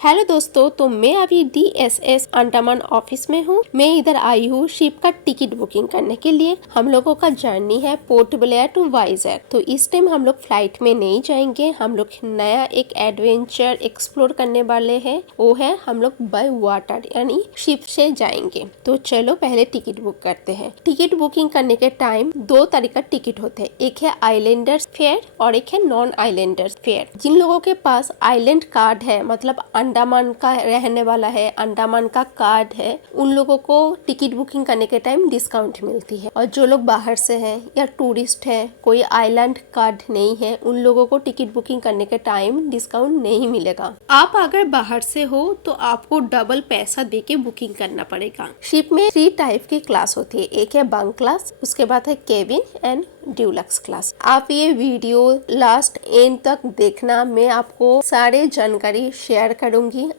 Hello दोस्तों, तो मैं अभी DSS अंडमान ऑफिस में हूँ। मैं इधर आई हूँ शिप का टिकट बुकिंग करने के लिए। हम लोगों का जर्नी है पोर्ट ब्लेयर टू वाइजैक। तो इस टाइम हम लोग फ्लाइट में नहीं जाएंगे, हम लोग नया एक एडवेंचर एक्सप्लोर करने वाले हैं। वो है हम लोग बाय वाटर यानी शिप से जाएंगे। तो चलो पहले टिकट बुक करते हैं। टिकट बुकिंग करने के टाइम दो तरह का टिकट होते हैं, एक है आइलैंडर्स फेयर और एक है नॉन आइलैंडर्स फेयर। जिन लोगों के पास आइलैंड कार्ड है, मतलब अंडमान का रहने वाला है, अंडमान का कार्ड है, उन लोगों को टिकट बुकिंग करने के टाइम डिस्काउंट मिलती है। और जो लोग बाहर से हैं या टूरिस्ट है, कोई आइलैंड कार्ड नहीं है, उन लोगों को टिकट बुकिंग करने के टाइम डिस्काउंट नहीं मिलेगा। आप अगर बाहर से हो तो आपको डबल पैसा देके बुकिंग करना पड़ेगा। शिप में 3 टाइप की क्लास होती है, एक है बंक क्लास, उसके बाद है केबिन एंड ड्यूलक्स क्लास। आप ये वीडियो लास्ट एंड तक देखना, मैं आपको सारे जानकारी शेयर करूंगी।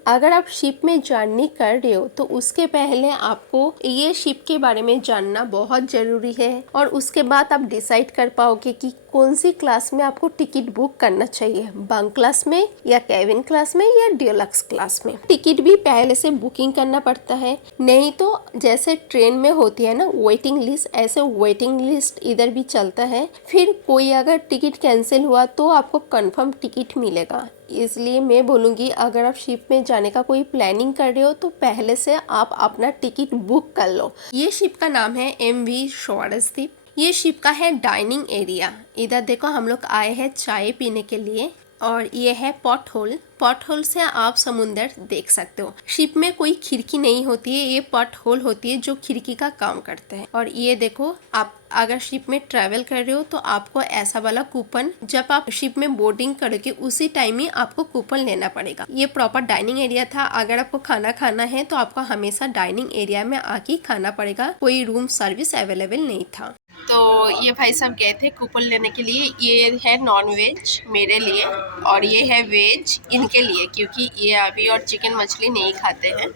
अगर आप शिप में जर्नी कर रहे हो तो उसके पहले आपको ये शिप के बारे में जानना बहुत जरूरी है, और उसके बाद आप डिसाइड कर पाओगे कि कौन सी क्लास में आपको टिकट बुक करना चाहिए, बंक क्लास में या केबिन क्लास में या ड्यूलक्स क्लास में। टिकट भी पहले से बुकिंग करना पड़ता है, नहीं तो जैसे ट्रेन में होती है ना वेटिंग लिस्ट, ऐसे वेटिंग लिस्ट इधर भी चलता है। फिर कोई अगर टिकट कैंसिल हुआ तो आपको कंफर्म टिकट मिलेगा। इसलिए मैं बोलूँगी अगर आप शिप में जाने का कोई प्लानिंग कर रहे हो तो पहले से आप अपना टिकट बुक कर लो। ये शिप का नाम है MV स्वराजदीप। ये शिप का है डाइनिंग एरिया। इधर देखो हम लोग आए हैं चाय पीने के लिए, और ये है पॉट होल। पॉट होल से आप समुंदर देख सकते हो। शिप में कोई खिड़की नहीं होती है, ये पॉट होल होती है जो खिड़की का काम करते हैं। और ये देखो, आप अगर शिप में ट्रैवल कर रहे हो तो आपको ऐसा वाला कूपन, जब आप शिप में बोर्डिंग करोगे उसी टाइम ही आपको कूपन लेना पड़ेगा। ये प्रॉपर डाइनिंग एरिया था। अगर आपको खाना खाना है तो आपको हमेशा डाइनिंग एरिया में आके खाना पड़ेगा, कोई रूम सर्विस अवेलेबल नहीं था। तो ये भाई साहब गए थे कूपन लेने के लिए। ये है नॉन वेज मेरे लिए और ये है वेज इनके लिए, क्योंकि ये अभी और चिकन मछली नहीं खाते हैं।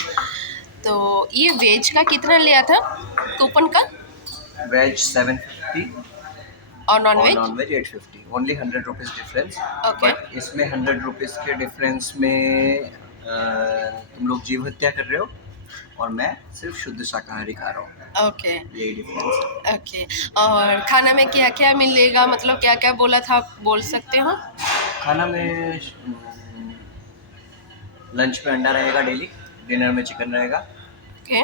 तो ये वेज का कितना लिया था कूपन का? वेज 750 और non veg 850, only 100 rupees difference. Okay. But इसमें 100 रुपीज़ के डिफरेंस में तुम लोग जीव हत्या कर रहे हो और मैं सिर्फ शुद्ध शाकाहारी खा रहा हूँ। ओके यही डिफरेंस है। ओके। और खाना में क्या क्या मिलेगा, मतलब क्या क्या बोला था, आप बोल सकते हो? खाना में लंच में अंडा रहेगा डेली, डिनर में चिकन रहेगा, ओके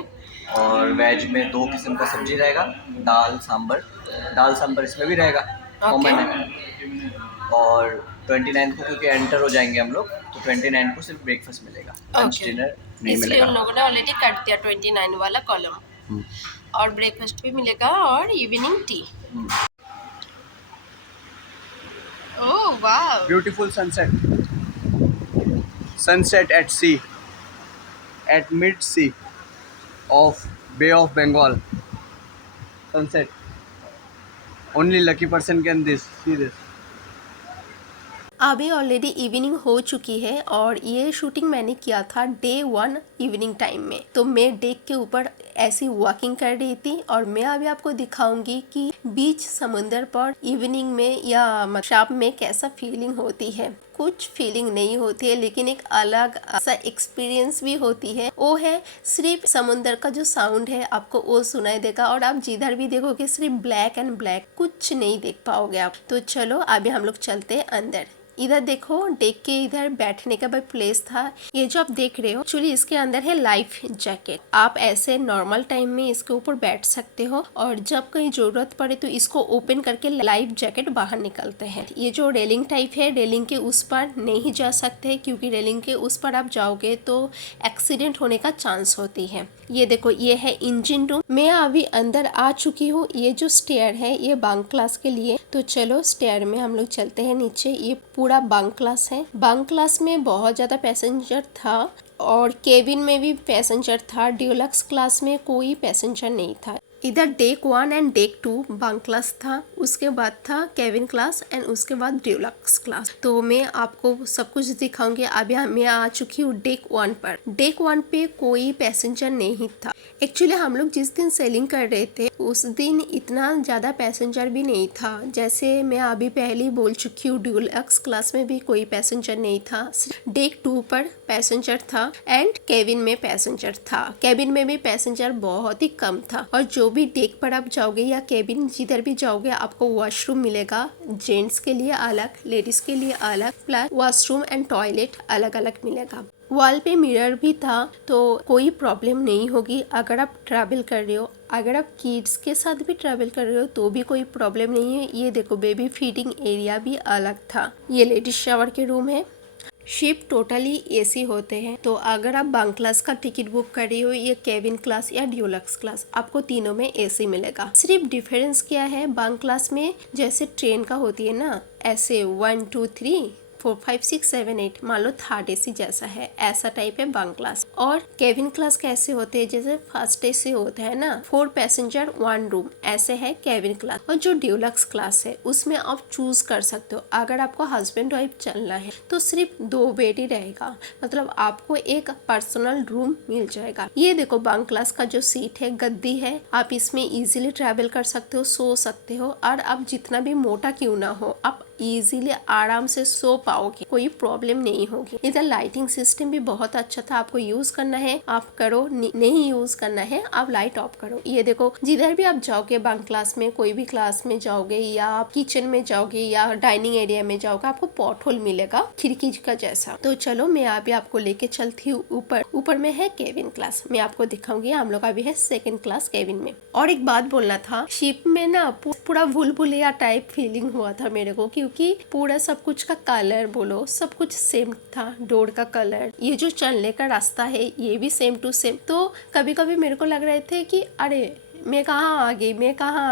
और वेज में 2 किस्म का सब्जी रहेगा, दाल सांबर इसमें भी रहेगा, ओके कॉमन है। और 29 को क्योंकि एंटर हो जाएंगे हम लोग, तो 29 को सिर्फ ब्रेकफास्ट मिलेगा, लंच ओके। डिनर नहीं इसलिए उन मिलेगा। लोगों ने ऑलरेडी काट दिया 29 वाला कॉलम। और ब्रेकफास्ट भी मिलेगा और इवनिंग टी। ओह वाह। Beautiful sunset. Sunset at sea, at mid sea of Bay of Bengal. Sunset. Only lucky person can see this. अभी ऑलरेडी इवनिंग हो चुकी है और ये शूटिंग मैंने किया था डे 1 इवनिंग टाइम में। तो मैं डेक के ऊपर ऐसी वॉकिंग कर रही थी, और मैं अभी आपको दिखाऊंगी कि बीच समुंदर पर इवनिंग में या शाम में कैसा फीलिंग होती है। कुछ फीलिंग नहीं होती है, लेकिन एक अलग सा एक्सपीरियंस भी होती है। वो है सिर्फ समुंदर का जो साउंड है आपको वो सुनाई देगा, और आप जिधर भी देखोगे सिर्फ ब्लैक एंड ब्लैक, कुछ नहीं देख पाओगे आप। तो चलो अभी हम लोग चलते हैं अंदर। इधर देखो, डेक के इधर बैठने का भी प्लेस था। ये जो आप देख रहे हो एक्चुअली इसके अंदर है लाइफ जैकेट। आप ऐसे नॉर्मल टाइम में इसके ऊपर बैठ सकते हो, और जब कहीं जरूरत पड़े तो इसको ओपन करके लाइफ जैकेट बाहर निकलते हैं। ये जो रेलिंग टाइप है, रेलिंग के उस पर नहीं जा सकते, क्योंकि रेलिंग के उस पर आप जाओगे तो एक्सीडेंट होने का चांस होती है। ये देखो, ये है इंजन रूम। मैं अभी अंदर आ चुकी हूँ। ये जो स्टेयर है ये बंक क्लास के लिए। तो चलो स्टेयर में हम लोग चलते हैं नीचे। ये पूरा बंक क्लास है। बंक क्लास में बहुत ज्यादा पैसेंजर था, और केबिन में भी पैसेंजर था। ड्यूलक्स क्लास में कोई पैसेंजर नहीं था। इधर deck 1 and deck 2 bunk class था। उसके बाद था केबिन क्लास एंड उसके बाद डिलक्स क्लास। तो मैं आपको सब कुछ दिखाऊंगी। अभी मैं आ चुकी हूँ डेक 1 पर। डेक 1 पे कोई पैसेंजर नहीं था। एक्चुअली हम लोग जिस दिन सेलिंग कर रहे थे उस दिन इतना ज़्यादा पैसेंजर भी नहीं था। जैसे मैं अभी पहले ही बोल चुकी हूँ, डिलक्स क्लास में भी कोई पैसेंजर नहीं था। डेक 2 पर पैसेंजर था एंड केबिन में पैसेंजर था। केबिन में भी पैसेंजर बहुत ही कम था। और जो भी डेक पर आप जाओगे या केबिन जिधर भी जाओगे आपको वॉशरूम मिलेगा। जेंट्स के लिए अलग, लेडीज के लिए अलग, प्लस वॉशरूम एंड टॉयलेट अलग अलग मिलेगा। वॉल पे मिरर भी था, तो कोई प्रॉब्लम नहीं होगी अगर आप ट्रैवल कर रहे हो। अगर आप किड्स के साथ भी ट्रैवल कर रहे हो तो भी कोई प्रॉब्लम नहीं है। ये देखो, बेबी फीडिंग एरिया भी अलग था। ये लेडीज शावर के रूम है। शिप टोटली एसी होते हैं। तो अगर आप बंक क्लास का टिकट बुक कर रही हो, ये केबिन क्लास या डिलक्स क्लास, आपको तीनों में एसी मिलेगा। सिर्फ डिफरेंस क्या है, बंक क्लास में जैसे ट्रेन का होती है ना, ऐसे 1 2 3 4 5 6 7 8 मान लो थर्ड एसी जैसा है, ऐसा टाइप है बंक क्लास। और केबिन क्लास कैसे होते हैं, जैसे फर्स्ट एसी होता है ना, 4 पैसेंजर 1 रूम, ऐसे है केबिन क्लास। और जो डिलक्स क्लास है उसमें आप चूज कर सकते हो। अगर आपको हस्बैंड वाइफ चलना है तो सिर्फ 2 बेड ही रहेगा, मतलब आपको एक पर्सनल रूम मिल जाएगा। ये देखो, बंक क्लास का जो सीट है, गद्दी है, आप इसमें इजीली ट्रैवल कर सकते हो, सो सकते हो। और आप जितना भी मोटा क्यों ना हो, आप इजीली आराम से सो पाओगे, कोई प्रॉब्लम नहीं होगी। इधर लाइटिंग सिस्टम भी बहुत अच्छा था। आपको यूज करना है आप करो, नहीं यूज करना है आप लाइट ऑफ करो। ये देखो, जिधर भी आप जाओगे बंक क्लास में, कोई भी क्लास में जाओगे या आप किचन में जाओगे या डाइनिंग एरिया में जाओगे, आपको पॉट होल मिलेगा खिड़की का जैसा। तो चलो मैं अभी आपको लेके चलती हूँ ऊपर। ऊपर में है केबिन क्लास, मैं आपको दिखाऊंगी। हम लोग अभी है 2nd क्लास केबिन में। और एक बात बोलना था, शिप में ना पूरा भूल-भुलैया टाइप फीलिंग हुआ था मेरे को, क्योंकि पूरा सब कुछ का कलर बोलो सब कुछ सेम था। डोर का कलर, ये जो चलने का रास्ता है ये भी सेम टू सेम। तो कभी कभी मेरे को लग रहे थे कि अरे मैं कहाँ आ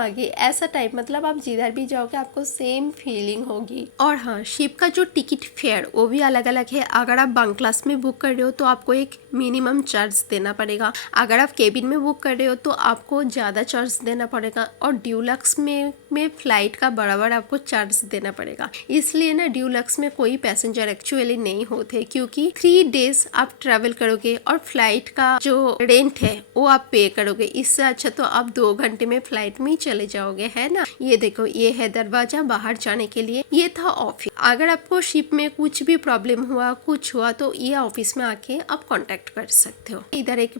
गई, ऐसा टाइप। मतलब आप जिधर भी जाओगे आपको सेम फीलिंग होगी। और हाँ, शिप का जो टिकट फेयर वो भी अलग अलग है। अगर आप बंक क्लास में बुक कर रहे हो तो आपको एक मिनिमम चार्ज देना पड़ेगा। अगर आप केबिन में बुक कर रहे हो तो आपको ज़्यादा चार्ज देना पड़ेगा। और डिलक्स में फ्लाइट का बराबर आपको चार्ज देना पड़ेगा। इसलिए ना डिलक्स में कोई पैसेंजर एक्चुअली नहीं होते, क्योंकि 3 डेज आप ट्रैवल करोगे और फ्लाइट का जो रेंट है वो आप पे करोगे। इससे अच्छा तो आप 2 घंटे में फ्लाइट में ही चले जाओगे, है ना। ये देखो, ये है दरवाजा बाहर जाने के लिए। ये था ऑफिस। अगर आपको शिप में कुछ भी प्रॉब्लम हुआ, कुछ हुआ, तो ये ऑफिस में आके आप कांटेक्ट कर सकते हो। इधर एक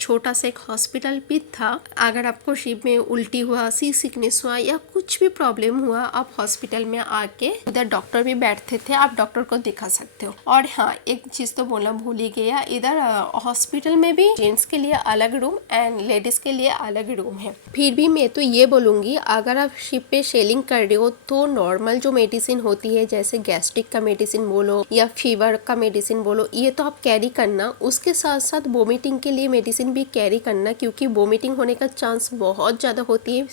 छोटा सा एक हॉस्पिटल भी था। अगर आपको शिप में उल्टी हुआ, सी सिकनेस हुआ या कुछ भी प्रॉब्लम हुआ, आप हॉस्पिटल में आके, इधर डॉक्टर भी बैठते थे, आप डॉक्टर को दिखा सकते हो। और हाँ, एक चीज तो बोलना भूल ही गया, इधर हॉस्पिटल में भी जेंट्स के लिए अलग रूम एंड लेडीज के लिए अलग रूम है। फिर भी मैं तो ये बोलूंगी, अगर आप शिप पे सेलिंग कर रहे हो तो नॉर्मल जो मेडिसिन होती है, जैसे गैस्ट्रिक का मेडिसिन बोलो या फीवर का मेडिसिन बोलो, ये तो आप कैरी करना। उसके साथ साथ वोमिटिंग के लिए मेडिसिन भी कैरी करना, क्योंकि वोमिटिंग होने का चांस बहुत ज्यादा होती है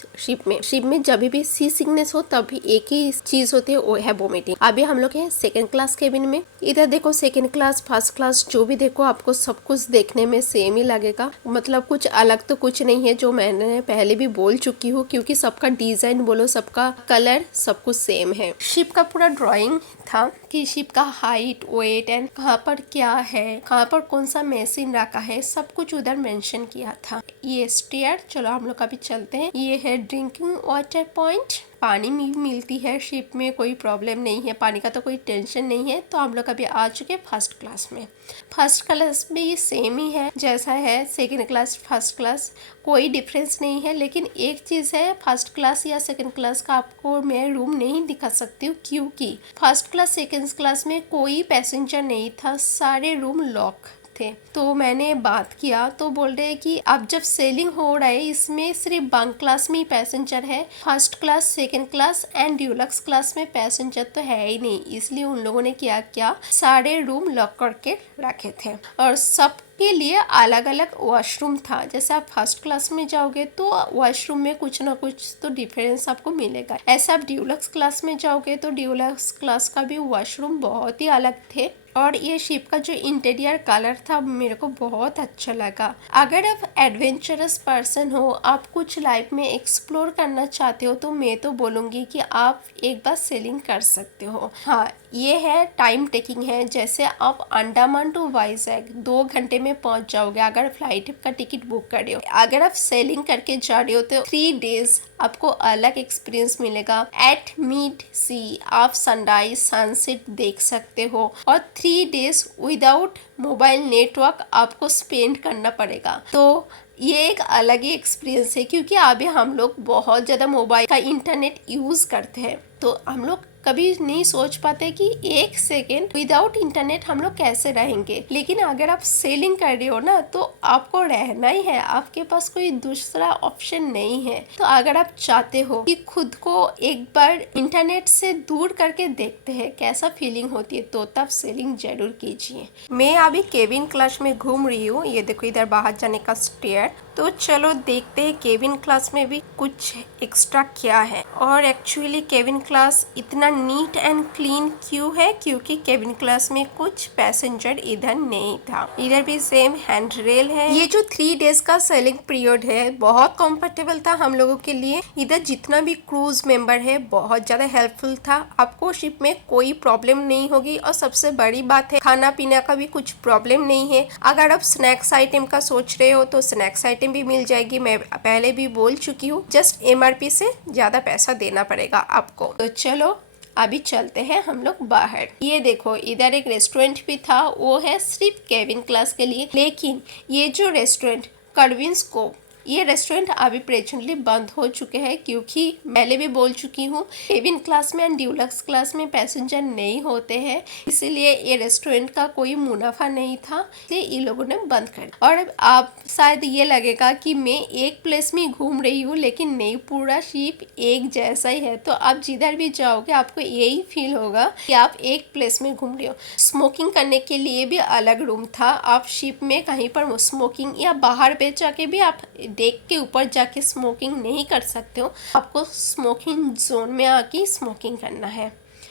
शिप में जब भी सी सिकनेस हो तभी एक ही चीज होती है, वो है वोमिटिंग। अभी हम लोग हैं 2nd क्लास केबिन में। इधर देखो, 2nd क्लास 1st क्लास जो भी देखो, आपको सब कुछ देखने में सेम ही लगेगा। मतलब कुछ अलग तो कुछ नहीं है, जो मैंने पहले भी बोल चुकी हूँ, क्योंकि सबका डिजाइन बोलो, सबका कलर सब कुछ सेम है। शिप का पूरा ड्राइंग था कि शिप का हाइट, वेट एंड कहाँ पर क्या है, कहाँ पर कौन सा मशीन रखा है, सब कुछ उधर मेंशन किया था। ये स्टेयर, चलो हम लोग अभी चलते हैं। ये है ड्रिंकिंग वाटर पॉइंट। पानी भी मिलती है शिप में, कोई प्रॉब्लम नहीं है, पानी का तो कोई टेंशन नहीं है। तो हम लोग अभी आ चुके 1st क्लास में। 1st क्लास में ये सेम ही है जैसा है 2nd क्लास 1st क्लास, कोई डिफरेंस नहीं है। लेकिन एक चीज़ है, 1st क्लास या 2nd क्लास का आपको मैं रूम नहीं दिखा सकती हूँ, क्योंकि 1st क्लास 2nd क्लास में कोई पैसेंजर नहीं था, सारे रूम लॉक थे। तो मैंने बात किया तो बोल रहे कि अब जब सेलिंग हो रहा है इसमें सिर्फ बंक क्लास में ही पैसेंजर है, 1st class 2nd class and deluxe class में पैसेंजर तो है ही नहीं। इसलिए उन लोगों ने क्या सारे रूम लॉक करके रखे थे और सब के लिए अलग अलग वॉशरूम था। जैसे आप 1st क्लास में जाओगे तो वॉशरूम में कुछ ना कुछ तो डिफरेंस आपको मिलेगा। ऐसा आप डिलक्स क्लास में जाओगे तो डिलक्स क्लास का भी वॉशरूम बहुत ही अलग थे। और ये शिप का जो इंटीरियर कलर था मेरे को बहुत अच्छा लगा। अगर आप एडवेंचरस पर्सन हो, आप कुछ लाइफ में एक्सप्लोर करना चाहते हो, तो मैं तो बोलूँगी कि आप एक बार सेलिंग कर सकते हो। हाँ, ये है टाइम टेकिंग है, जैसे आप अंडमान टू वाइजैक 2 घंटे में पहुंच जाओगे अगर फ्लाइट का टिकट बुक कर रहे हो। अगर आप सेलिंग करके जा रहे हो तो 3 डेज आपको अलग एक्सपीरियंस मिलेगा। एट मिड सी आप सनराइज सनसेट देख सकते हो और 3 डेज विदाउट मोबाइल नेटवर्क आपको स्पेंड करना पड़ेगा। तो ये एक अलग ही एक्सपीरियंस है, क्योंकि अभी हम लोग बहुत ज़्यादा मोबाइल का इंटरनेट यूज़ करते हैं, तो हम लोग कभी नहीं सोच पाते कि 1 सेकेंड विदाउट इंटरनेट हम लोग कैसे रहेंगे। लेकिन अगर आप सेलिंग कर रहे हो ना, तो आपको रहना ही है, आपके पास कोई दूसरा ऑप्शन नहीं है। तो अगर आप चाहते हो कि खुद को एक बार इंटरनेट से दूर करके देखते हैं कैसा फीलिंग होती है, तो तब सेलिंग जरूर कीजिए। मैं अभी केबिन क्लास में घूम रही हूँ, ये देखो इधर बाहर जाने का स्टेयर। तो चलो देखते हैं केबिन क्लास में भी कुछ एक्स्ट्रा क्या है। और एक्चुअली केबिन क्लास इतना नीट एंड क्लीन क्यों है, क्योंकि केबिन क्लास में कुछ पैसेंजर इधर नहीं था। इधर भी सेम हैंड रेल है। ये जो 3 डेज का सेलिंग पीरियड है बहुत कंफर्टेबल था हम लोगों के लिए। इधर जितना भी क्रूज मेंबर है बहुत ज्यादा हेल्पफुल था, आपको शिप में कोई प्रॉब्लम नहीं होगी। और सबसे बड़ी बात है, खाना पीना का भी कुछ प्रॉब्लम नहीं है। अगर आप स्नैक्स आइटम का सोच रहे हो तो स्नैक्स आइटम भी मिल जाएगी, मैं पहले भी बोल चुकी हूँ। जस्ट MRP से ज्यादा पैसा देना पड़ेगा आपको। तो चलो अभी चलते हैं हम लोग बाहर। ये देखो इधर एक रेस्टोरेंट भी था, वो है सिर्फ केबिन क्लास के लिए। लेकिन ये जो रेस्टोरेंट करविन्स को, ये रेस्टोरेंट अभी प्रेजेंटली बंद हो चुके हैं, क्योंकि पहले भी बोल चुकी हूँ केबिन क्लास में एंड ड्यूलक्स क्लास में पैसेंजर नहीं होते हैं, इसीलिए ये रेस्टोरेंट का कोई मुनाफा नहीं था, इसलिए ये लोगों ने बंद कर दिया। और आप शायद ये लगेगा कि मैं एक प्लेस में घूम रही हूँ, लेकिन नहीं, पूरा शिप एक जैसा ही है। तो आप जिधर भी जाओगे आपको यही फील होगा कि आप एक प्लेस में घूम रहे हो। स्मोकिंग करने के लिए भी अलग रूम था, आप शिप में कहीं पर स्मोकिंग या बाहर पे जाके भी आप डेक के ऊपर जाके स्मोकिंग नहीं कर सकते हो, आपको स्मोकिंग जोन में आके स्मोकिंग करना है।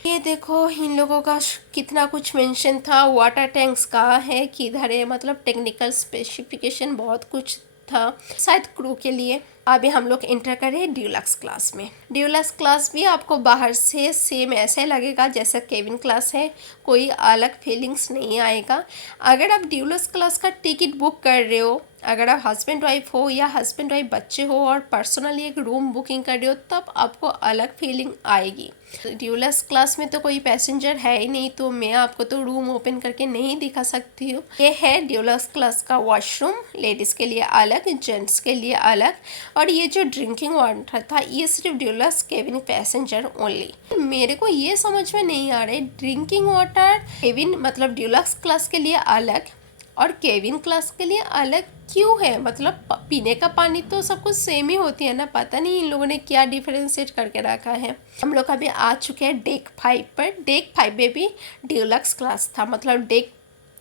ये देखो इन लोगों का कितना कुछ मेंशन था। वाटर टैंक्स कहाँ है, किधर है, मतलब टेक्निकल स्पेसिफिकेशन बहुत कुछ था, शायद क्रू के लिए। अभी हम लोग एंटर करें ड्यूलक्स क्लास में। ड्यूलक्स क्लास भी आपको बाहर से सेम ऐसे लगेगा जैसा केबिन क्लास है, कोई अलग फीलिंग्स नहीं आएगा। अगर आप ड्यूलक्स क्लास का टिकट बुक कर रहे हो, अगर आप हस्बैंड वाइफ हो या हस्बैंड वाइफ बच्चे हो और पर्सनली एक रूम बुकिंग कर रहे हो, तब आपको अलग फीलिंग आएगी। ड्यूलक्स क्लास में तो कोई पैसेंजर है ही नहीं, तो मैं आपको तो रूम ओपन करके नहीं दिखा सकती हूँ। ये है ड्यूलक्स क्लास का वॉशरूम, लेडीज़ के लिए अलग, जेंट्स के लिए अलग। और ये जो ड्रिंकिंग वाटर था ये सिर्फ ड्यूलक्स केबिन पैसेंजर ओनली। मेरे को ये समझ में नहीं आ रहा है, ड्रिंकिंग वाटर केबिन मतलब ड्यूलक्स क्लास के लिए अलग और केबिन क्लास के लिए अलग क्यों है? मतलब पीने का पानी तो सब कुछ सेम ही होती है ना, पता नहीं इन लोगों ने क्या डिफरेंशिएट करके रखा है। हम लोग अभी आ चुके हैं डेक 5 पर। डेक 5 में भी ड्यूलक्स क्लास था, मतलब डेक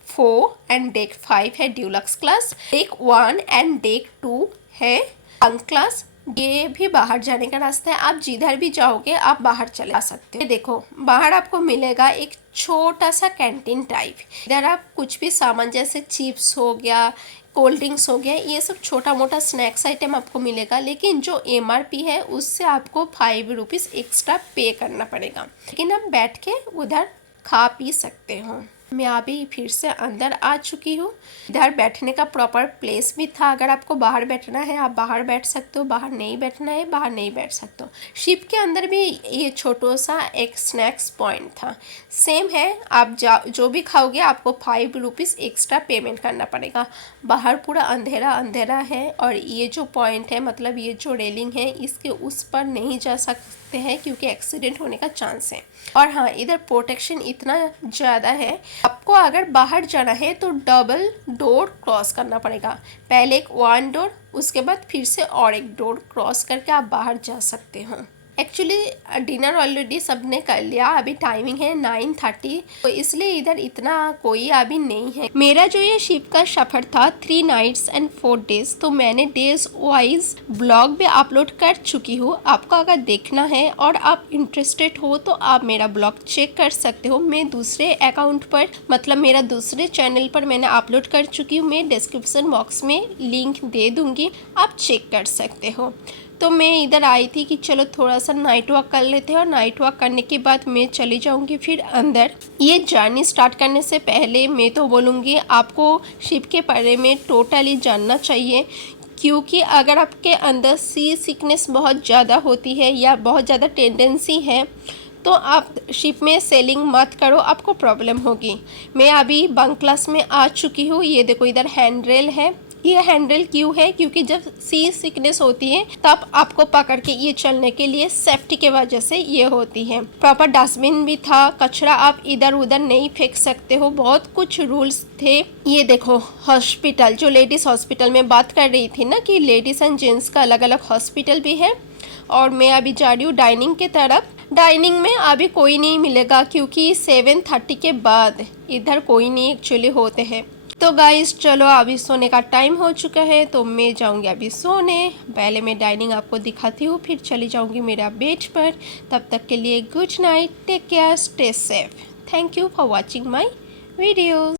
4 एंड डेक 5 है Dulux class, deck 1 and deck 2 है बंक क्लास। ये भी बाहर जाने का रास्ता है, आप जिधर भी जाओगे आप बाहर चले आ सकते हो। देखो बाहर आपको मिलेगा एक छोटा सा कैंटीन टाइप, इधर आप कुछ भी सामान जैसे चिप्स हो गया, कोल्ड ड्रिंक्स हो गया, ये सब छोटा मोटा स्नैक्स आइटम आपको मिलेगा। लेकिन जो MRP है उससे आपको 5 रुपीज़ एक्स्ट्रा पे करना पड़ेगा, लेकिन आप बैठ के उधर खा पी सकते हो। मैं अभी फिर से अंदर आ चुकी हूँ। इधर बैठने का प्रॉपर प्लेस भी था, अगर आपको बाहर बैठना है आप बाहर बैठ सकते हो, बाहर नहीं बैठना है बाहर नहीं बैठ सकते हो। शिप के अंदर भी ये छोटा सा एक स्नैक्स पॉइंट था, सेम है, आप जो भी खाओगे आपको 5 रुपीज़ एक्स्ट्रा पेमेंट करना पड़ेगा। बाहर पूरा अंधेरा अंधेरा है और ये जो पॉइंट है, मतलब ये जो रेलिंग है, इसके उस पर नहीं जा सकते हैं क्योंकि एक्सीडेंट होने का चांस है। और हाँ, इधर प्रोटेक्शन इतना ज़्यादा है, आपको अगर बाहर जाना है तो डबल डोर क्रॉस करना पड़ेगा। पहले एक 1 डोर, उसके बाद फिर से और एक डोर क्रॉस करके आप बाहर जा सकते हो। एक्चुअली डिनर ऑलरेडी सबने कर लिया, अभी टाइमिंग है 9:30, तो इसलिए इधर इतना कोई अभी नहीं है। मेरा जो ये शिप का सफ़र था 3 नाइट्स एंड 4 डेज, तो मैंने डेज वाइज ब्लॉग भी अपलोड कर चुकी हूँ। आपको अगर देखना है और आप इंटरेस्टेड हो तो आप मेरा ब्लॉग चेक कर सकते हो। मैं दूसरे अकाउंट पर, मतलब मेरा दूसरे चैनल पर मैंने अपलोड कर चुकी हूँ। मैं डिस्क्रिप्शन बॉक्स में लिंक दे दूँगी, आप चेक कर सकते हो। तो मैं इधर आई थी कि चलो थोड़ा सा नाइट वॉक कर लेते हैं, और नाइट वॉक करने के बाद मैं चली जाऊंगी फिर अंदर। ये जर्नी स्टार्ट करने से पहले मैं तो बोलूँगी आपको शिप के बारे में टोटली जानना चाहिए, क्योंकि अगर आपके अंदर सी सिकनेस बहुत ज़्यादा होती है या बहुत ज़्यादा टेंडेंसी है तो आप शिप में सेलिंग मत करो, आपको प्रॉब्लम होगी। मैं अभी बंक क्लास में आ चुकी हूँ। ये देखो इधर हैंडरेल है। ये हैंडल क्यों है? क्योंकि जब सी सिकनेस होती है तब आपको पकड़ के ये चलने के लिए सेफ्टी के वजह से ये होती है। प्रॉपर डस्टबिन भी था, कचरा आप इधर उधर नहीं फेंक सकते हो, बहुत कुछ रूल्स थे। ये देखो हॉस्पिटल, जो लेडीज हॉस्पिटल में बात कर रही थी ना कि लेडीज एंड जेंट्स का अलग अलग हॉस्पिटल भी है। और मैं अभी जा रही हूँ डाइनिंग के तरफ। डाइनिंग में अभी कोई नहीं मिलेगा क्योंकि 7:30 के बाद इधर कोई नहीं एक्चुअली होते हैं। तो गाइस चलो अभी सोने का टाइम हो चुका है, तो मैं जाऊंगी अभी सोने। पहले मैं डाइनिंग आपको दिखाती हूँ, फिर चली जाऊंगी मेरा बेड पर। तब तक के लिए good night, take care, stay safe. Thank you for watching my videos.